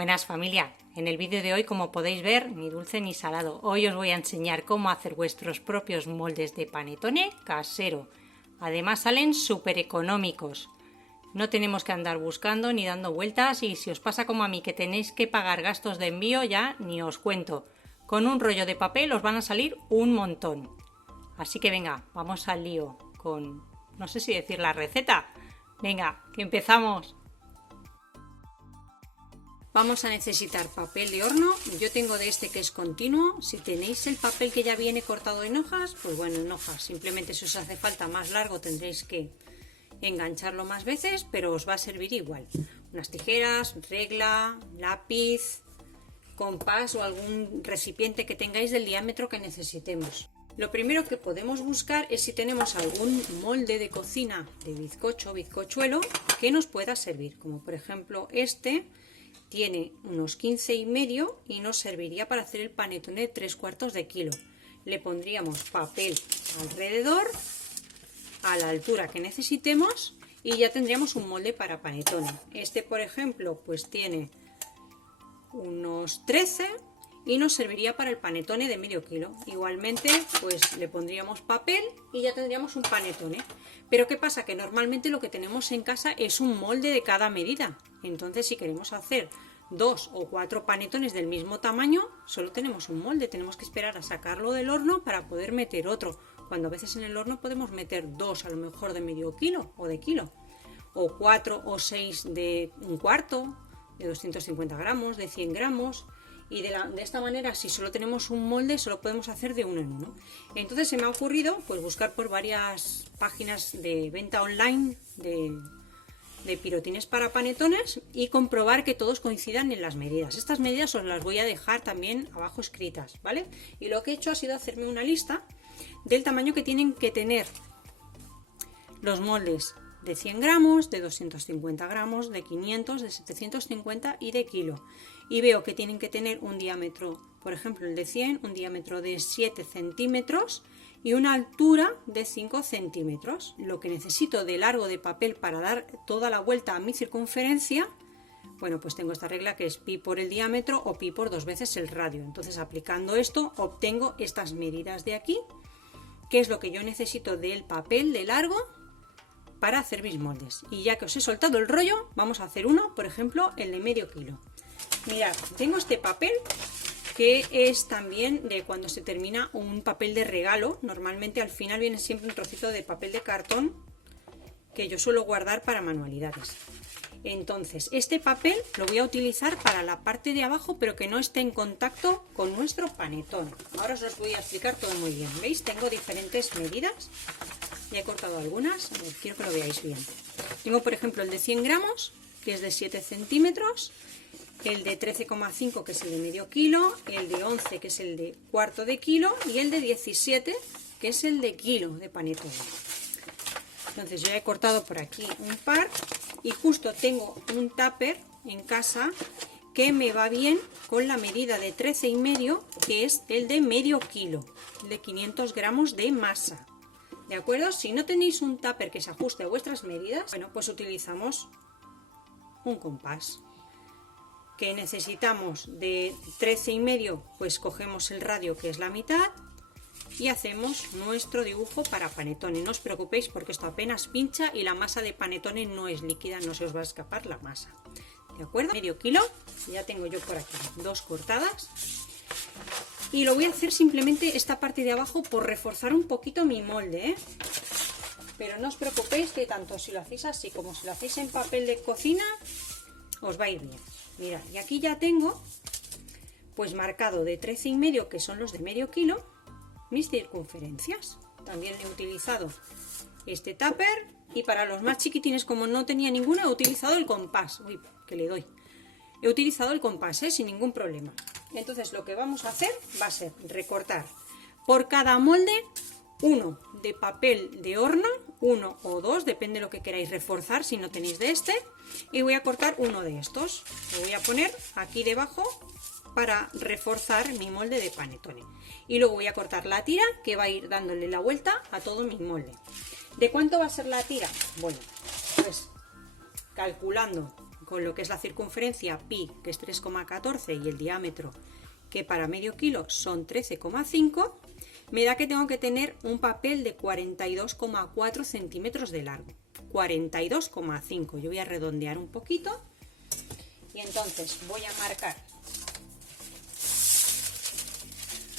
Buenas familia, en el vídeo de hoy, como podéis ver, ni dulce ni salado. Hoy os voy a enseñar cómo hacer vuestros propios moldes de panettone casero. Además salen súper económicos. No tenemos que andar buscando ni dando vueltas, y si os pasa como a mí que tenéis que pagar gastos de envío, ya ni os cuento. Con un rollo de papel os van a salir un montón. Así que venga, vamos al lío con, no sé si decir la receta. Venga, que empezamos. Vamos a necesitar papel de horno. Yo tengo de este que es continuo. Si tenéis el papel que ya viene cortado en hojas, pues bueno, en hojas. Simplemente si os hace falta más largo tendréis que engancharlo más veces, pero os va a servir igual. Unas tijeras, regla, lápiz, compás o algún recipiente que tengáis del diámetro que necesitemos. Lo primero que podemos buscar es si tenemos algún molde de cocina de bizcocho, bizcochuelo, que nos pueda servir. Como por ejemplo este. Tiene unos 15,5 y nos serviría para hacer el panettone de 3/4 de kilo. Le pondríamos papel alrededor a la altura que necesitemos y ya tendríamos un molde para panettone. Este, por ejemplo, pues tiene unos 13 y nos serviría para el panettone de medio kilo. Igualmente, pues le pondríamos papel y ya tendríamos un panettone. Pero ¿qué pasa? Que normalmente lo que tenemos en casa es un molde de cada medida. Entonces, si queremos hacer 2 o 4 panetones del mismo tamaño, solo tenemos un molde. Tenemos que esperar a sacarlo del horno para poder meter otro. Cuando a veces en el horno podemos meter 2 a lo mejor de medio kilo o de kilo. O 4 o 6 de 1/4, de 250 gramos, de 100 gramos. Y de esta manera, si solo tenemos un molde, solo podemos hacer de uno en uno. Entonces se me ha ocurrido pues buscar por varias páginas de venta online de pirotines para panetones y comprobar que todos coincidan en las medidas. Estas medidas os las voy a dejar también abajo escritas, ¿vale? Y lo que he hecho ha sido hacerme una lista del tamaño que tienen que tener los moldes de 100 gramos, de 250 gramos, de 500, de 750 y de kilo. Y veo que tienen que tener un diámetro, por ejemplo el de 100, un diámetro de 7 centímetros y una altura de 5 centímetros. Lo que necesito de largo de papel para dar toda la vuelta a mi circunferencia, bueno, pues tengo esta regla que es pi por el diámetro o pi por 2 veces el radio. Entonces, aplicando esto, obtengo estas medidas de aquí, que es lo que yo necesito del papel de largo para hacer mis moldes. Y ya que os he soltado el rollo, vamos a hacer uno, por ejemplo, el de medio kilo. Mirad, tengo este papel que es también de cuando se termina un papel de regalo. Normalmente al final viene siempre un trocito de papel de cartón que yo suelo guardar para manualidades. Entonces, este papel lo voy a utilizar para la parte de abajo, pero que no esté en contacto con nuestro panettone. Ahora os voy a explicar todo muy bien. ¿Veis? Tengo diferentes medidas. Ya he cortado algunas, quiero que lo veáis bien. Tengo, por ejemplo, el de 100 gramos, que es de 7 centímetros, el de 13,5, que es el de medio kilo, el de 11, que es el de cuarto de kilo, y el de 17, que es el de kilo de panettone. Entonces yo he cortado por aquí un par y justo tengo un tupper en casa que me va bien con la medida de 13,5, que es el de medio kilo, de 500 gramos de masa. ¿De acuerdo? Si no tenéis un tupper que se ajuste a vuestras medidas, bueno, pues utilizamos un compás. Que necesitamos de 13,5, pues cogemos el radio, que es la mitad, y hacemos nuestro dibujo para panettone. No os preocupéis porque esto apenas pincha y la masa de panettone no es líquida, no se os va a escapar la masa. ¿De acuerdo? Medio kilo, ya tengo yo por aquí 2 cortadas. Y lo voy a hacer simplemente esta parte de abajo por reforzar un poquito mi molde, ¿eh? Pero no os preocupéis que tanto si lo hacéis así como si lo hacéis en papel de cocina, os va a ir bien. Mirad, y aquí ya tengo pues marcado de 13,5, que son los de medio kilo, mis circunferencias. También he utilizado este tupper y para los más chiquitines, como no tenía ninguna, he utilizado el compás. Uy, que le doy. He utilizado el compás, sin ningún problema. Entonces lo que vamos a hacer va a ser recortar por cada molde uno de papel de horno, 1 o 2, depende de lo que queráis reforzar si no tenéis de este, y voy a cortar uno de estos. Lo voy a poner aquí debajo para reforzar mi molde de panettone. Y luego voy a cortar la tira que va a ir dándole la vuelta a todo mi molde. ¿De cuánto va a ser la tira? Bueno, pues calculando con lo que es la circunferencia pi, que es 3,14, y el diámetro, que para medio kilo son 13,5, me da que tengo que tener un papel de 42,4 centímetros de largo. 42,5. Yo voy a redondear un poquito y entonces voy a marcar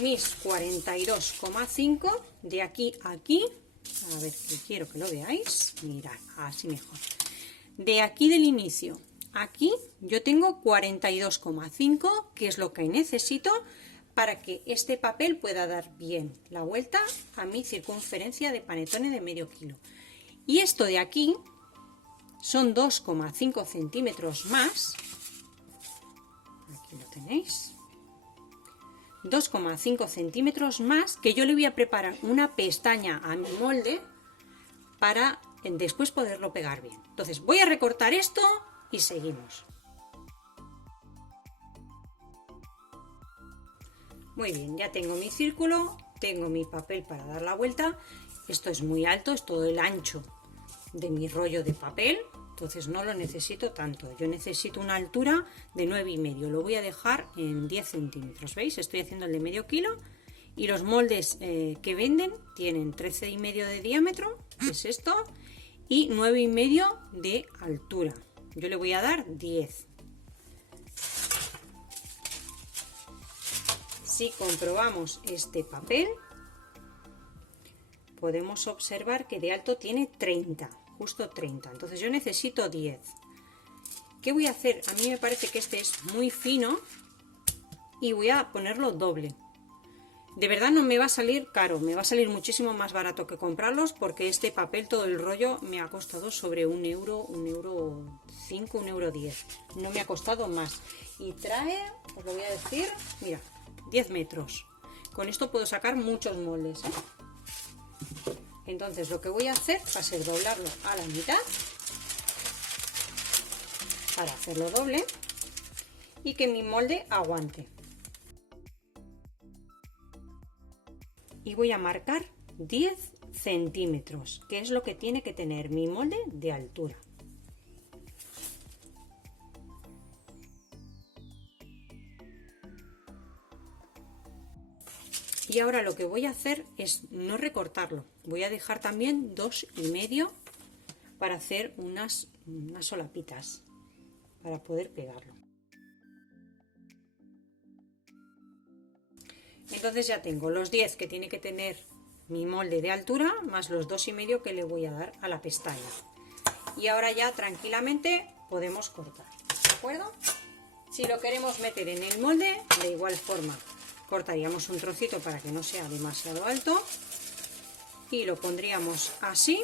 mis 42,5 de aquí a aquí. A ver, que quiero que lo veáis. Mirad, así mejor. De aquí del inicio, aquí yo tengo 42,5, que es lo que necesito para que este papel pueda dar bien la vuelta a mi circunferencia de panetone de medio kilo. Y esto de aquí son 2,5 centímetros más. Aquí lo tenéis. 2,5 centímetros más, que yo le voy a preparar una pestaña a mi molde para después poderlo pegar bien. Entonces voy a recortar esto y seguimos. Muy bien, ya tengo mi círculo, tengo mi papel para dar la vuelta. Esto es muy alto, es todo el ancho de mi rollo de papel, entonces no lo necesito tanto. Yo necesito una altura de 9,5, lo voy a dejar en 10 centímetros. ¿Veis? Estoy haciendo el de medio kilo y los moldes que venden tienen 13,5 de diámetro, que es esto, y 9,5 de altura. Yo le voy a dar 10. Si comprobamos este papel, podemos observar que de alto tiene 30, justo 30. Entonces yo necesito 10. ¿Qué voy a hacer? A mí me parece que este es muy fino y voy a ponerlo doble. De verdad no me va a salir caro, me va a salir muchísimo más barato que comprarlos, porque este papel, todo el rollo, me ha costado sobre €1, €1,05, €1,10. No me ha costado más. Y trae, os lo voy a decir, mira, 10 metros. Con esto puedo sacar muchos moldes, ¿eh? Entonces lo que voy a hacer va a ser doblarlo a la mitad para hacerlo doble y que mi molde aguante. Y voy a marcar 10 centímetros, que es lo que tiene que tener mi molde de altura. Y ahora lo que voy a hacer es no recortarlo, voy a dejar también 2,5 para hacer unas solapitas para poder pegarlo. Entonces ya tengo los 10 que tiene que tener mi molde de altura, más los 2,5 que le voy a dar a la pestaña. Y ahora ya tranquilamente podemos cortar, ¿de acuerdo? Si lo queremos meter en el molde, de igual forma cortaríamos un trocito para que no sea demasiado alto y lo pondríamos así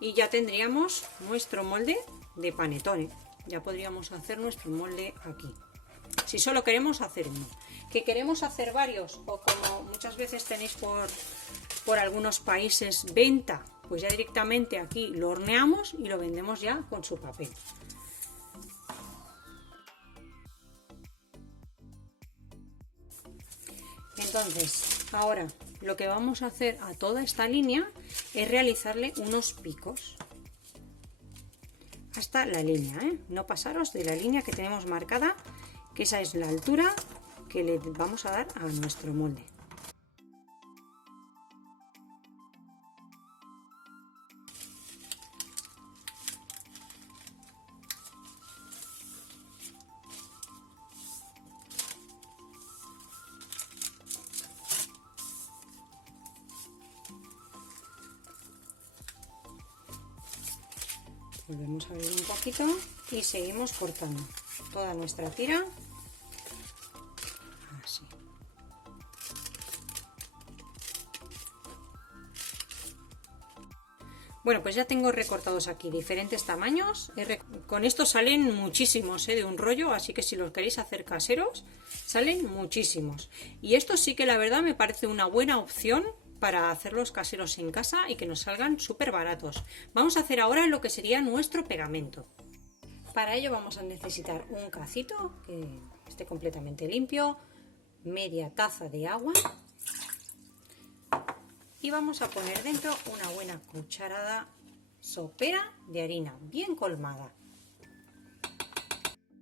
y ya tendríamos nuestro molde de panetone. Ya podríamos hacer nuestro molde aquí. Si solo queremos hacer uno, que queremos hacer varios, o como muchas veces tenéis por algunos países venta, pues ya directamente aquí lo horneamos y lo vendemos ya con su papel. Entonces, ahora lo que vamos a hacer a toda esta línea es realizarle unos picos hasta la línea, ¿eh? No pasaros de la línea que tenemos marcada, que esa es la altura que le vamos a dar a nuestro molde. Volvemos a abrir un poquito y seguimos cortando toda nuestra tira así. Bueno, pues ya tengo recortados aquí diferentes tamaños. Con esto salen muchísimos, de un rollo, así que si los queréis hacer caseros, salen muchísimos. Y esto sí que la verdad me parece una buena opción para hacerlos caseros en casa y que nos salgan súper baratos. Vamos a hacer ahora lo que sería nuestro pegamento. Para ello vamos a necesitar un cacito que esté completamente limpio, media taza de agua y vamos a poner dentro una buena cucharada sopera de harina bien colmada.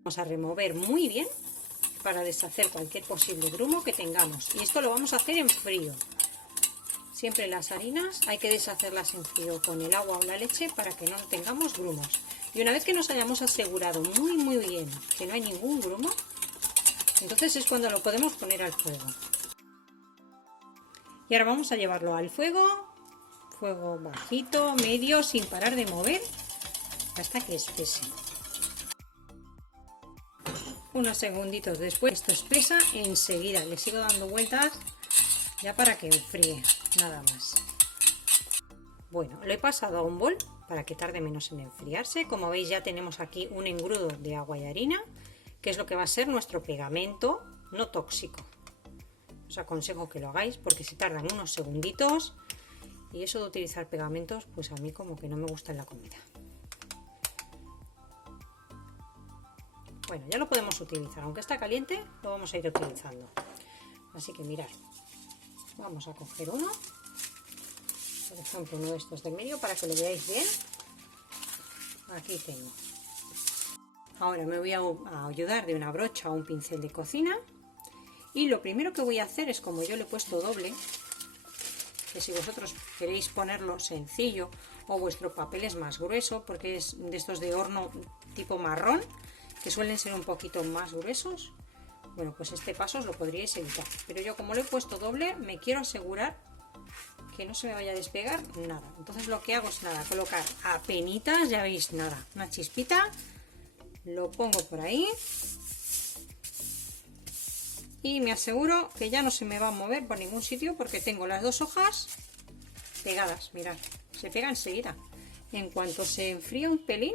Vamos a remover muy bien para deshacer cualquier posible grumo que tengamos. Y esto lo vamos a hacer en frío. Siempre las harinas hay que deshacerlas en frío con el agua o la leche para que no tengamos grumos. Y una vez que nos hayamos asegurado muy bien que no hay ningún grumo, entonces es cuando lo podemos poner al fuego. Y ahora vamos a llevarlo al fuego, fuego bajito, medio, sin parar de mover, hasta que espese. Unos segunditos después, esto espesa, enseguida le sigo dando vueltas ya para que enfríe, nada más. Bueno, lo he pasado a un bol para que tarde menos en enfriarse. Como veis, ya tenemos aquí un engrudo de agua y harina, que es lo que va a ser nuestro pegamento no tóxico. Os aconsejo que lo hagáis porque se tardan unos segunditos, y eso de utilizar pegamentos, pues a mí como que no me gusta en la comida. Bueno, ya lo podemos utilizar, aunque está caliente, lo vamos a ir utilizando. Así que mirad, vamos a coger uno, por ejemplo uno de estos del medio para que lo veáis bien. Aquí tengo. Ahora me voy a ayudar de una brocha o un pincel de cocina, y lo primero que voy a hacer es, como yo le he puesto doble, que si vosotros queréis ponerlo sencillo o vuestro papel es más grueso, porque es de estos de horno tipo marrón, que suelen ser un poquito más gruesos, bueno, pues este paso os lo podríais evitar. Pero yo, como lo he puesto doble, me quiero asegurar que no se me vaya a despegar nada. Entonces lo que hago es nada, colocar apenitas, ya veis, nada, una chispita, lo pongo por ahí y me aseguro que ya no se me va a mover por ningún sitio, porque tengo las dos hojas pegadas. Mirad, se pega enseguida. En cuanto se enfría un pelín,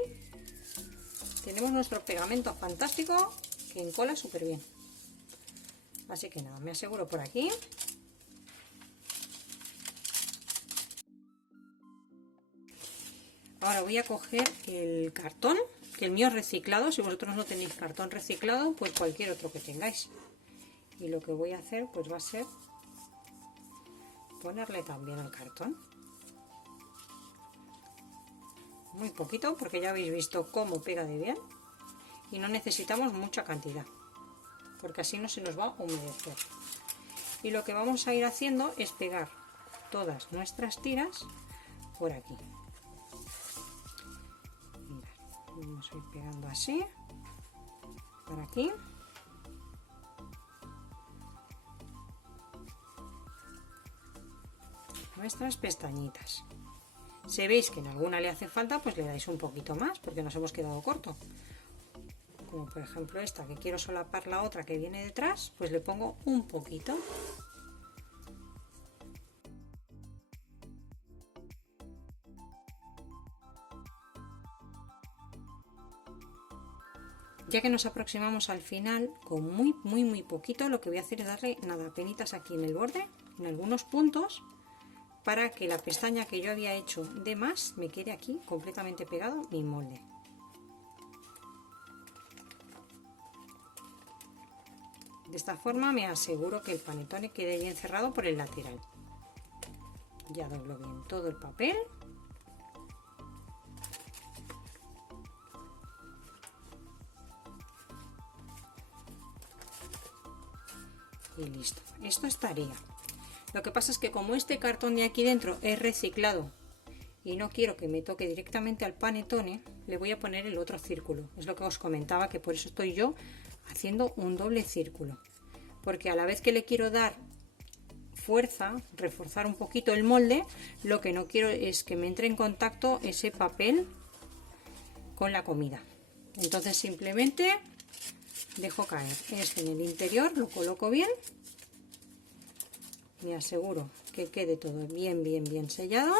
tenemos nuestro pegamento fantástico que encola súper bien. Así que nada, me aseguro por aquí. Ahora voy a coger el cartón, que el mío es reciclado. Si vosotros no tenéis cartón reciclado, pues cualquier otro que tengáis. Y lo que voy a hacer pues va a ser ponerle también el cartón. Muy poquito, porque ya habéis visto cómo pega de bien. Y no necesitamos mucha cantidad, porque así no se nos va a humedecer. Y lo que vamos a ir haciendo es pegar todas nuestras tiras por aquí. Mirad, vamos a ir pegando así, por aquí. Nuestras pestañitas. Si veis que en alguna le hace falta, pues le dais un poquito más, porque nos hemos quedado corto. Como por ejemplo esta, que quiero solapar la otra que viene detrás, pues le pongo un poquito. Ya que nos aproximamos al final, con muy poquito, lo que voy a hacer es darle nada, penitas aquí en el borde, en algunos puntos, para que la pestaña que yo había hecho de más me quede aquí completamente pegado mi molde. De esta forma me aseguro que el panetone quede bien cerrado por el lateral. Ya doblo bien todo el papel. Y listo, esto estaría. Lo que pasa es que como este cartón de aquí dentro es reciclado y no quiero que me toque directamente al panetone, le voy a poner el otro círculo. Es lo que os comentaba, que por eso estoy yo haciendo un doble círculo, porque a la vez que le quiero dar fuerza, reforzar un poquito el molde, lo que no quiero es que me entre en contacto ese papel con la comida. Entonces simplemente dejo caer este en el interior, lo coloco bien, me aseguro que quede todo bien sellado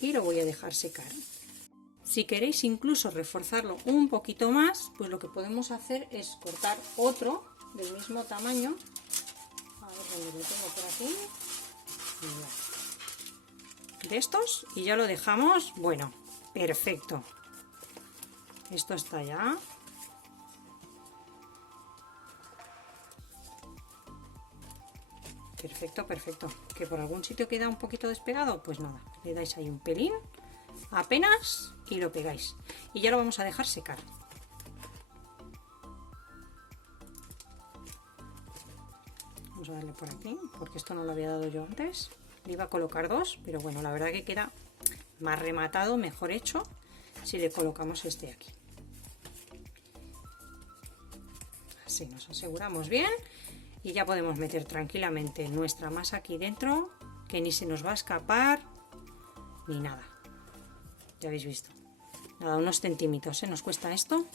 y lo voy a dejar secar. Si queréis incluso reforzarlo un poquito más, pues lo que podemos hacer es cortar otro del mismo tamaño. A ver dónde lo tengo por aquí. De estos, y ya lo dejamos, bueno, perfecto. Esto está ya. Perfecto. Que por algún sitio queda un poquito despegado, pues nada, le dais ahí un pelín apenas y lo pegáis. Y ya lo vamos a dejar secar. Vamos a darle por aquí, porque esto no lo había dado yo antes. Le iba a colocar dos, pero bueno, la verdad que queda más rematado, mejor hecho, si le colocamos este aquí. Así nos aseguramos bien y ya podemos meter tranquilamente nuestra masa aquí dentro, que ni se nos va a escapar ni nada. Ya habéis visto. Nada, unos centímetros, ¿eh? Nos cuesta esto.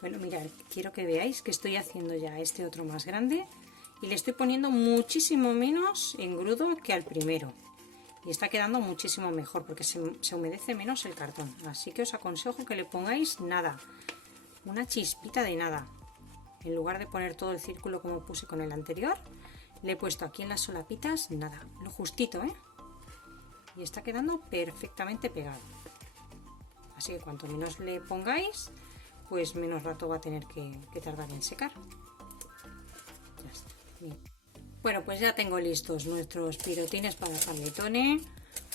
Bueno, mirad, quiero que veáis que estoy haciendo ya este otro más grande y le estoy poniendo muchísimo menos engrudo que al primero. Y está quedando muchísimo mejor porque se humedece menos el cartón. Así que os aconsejo que le pongáis nada, una chispita de nada. En lugar de poner todo el círculo como puse con el anterior, le he puesto aquí en las solapitas nada, lo justito, ¿eh? Y está quedando perfectamente pegado. Así que cuanto menos le pongáis, pues menos rato va a tener que tardar en secar. Ya está. Bien. Bueno, pues ya tengo listos nuestros pirotines para panettone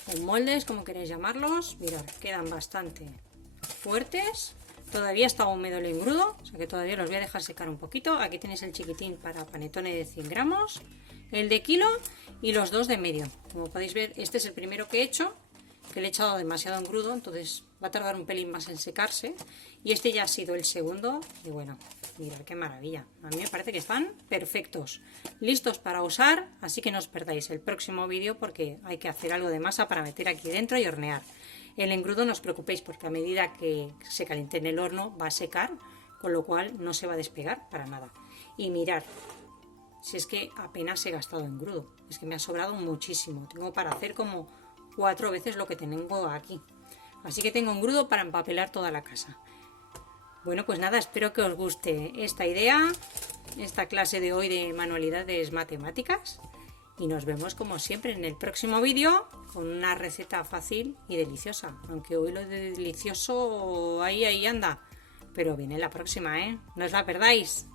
o moldes, como queréis llamarlos. Mirad, quedan bastante fuertes. Todavía está húmedo el engrudo, o sea que todavía los voy a dejar secar un poquito. Aquí tenéis el chiquitín para panettone de 100 gramos, el de kilo y los dos de medio. Como podéis ver, este es el primero que he hecho, que le he echado demasiado engrudo, entonces va a tardar un pelín más en secarse. Y este ya ha sido el segundo y bueno, mirad qué maravilla. A mí me parece que están perfectos, listos para usar, así que no os perdáis el próximo vídeo porque hay que hacer algo de masa para meter aquí dentro y hornear. El engrudo no os preocupéis porque a medida que se caliente en el horno va a secar, con lo cual no se va a despegar para nada. Y mirad, si es que apenas he gastado engrudo, es que me ha sobrado muchísimo. Tengo para hacer como 4 veces lo que tengo aquí. Así que tengo engrudo para empapelar toda la casa. Bueno, pues nada, espero que os guste esta idea, esta clase de hoy de manualidades matemáticas. Y nos vemos como siempre en el próximo vídeo con una receta fácil y deliciosa. Aunque hoy lo de delicioso ahí anda. Pero viene la próxima, ¿eh? No os la perdáis.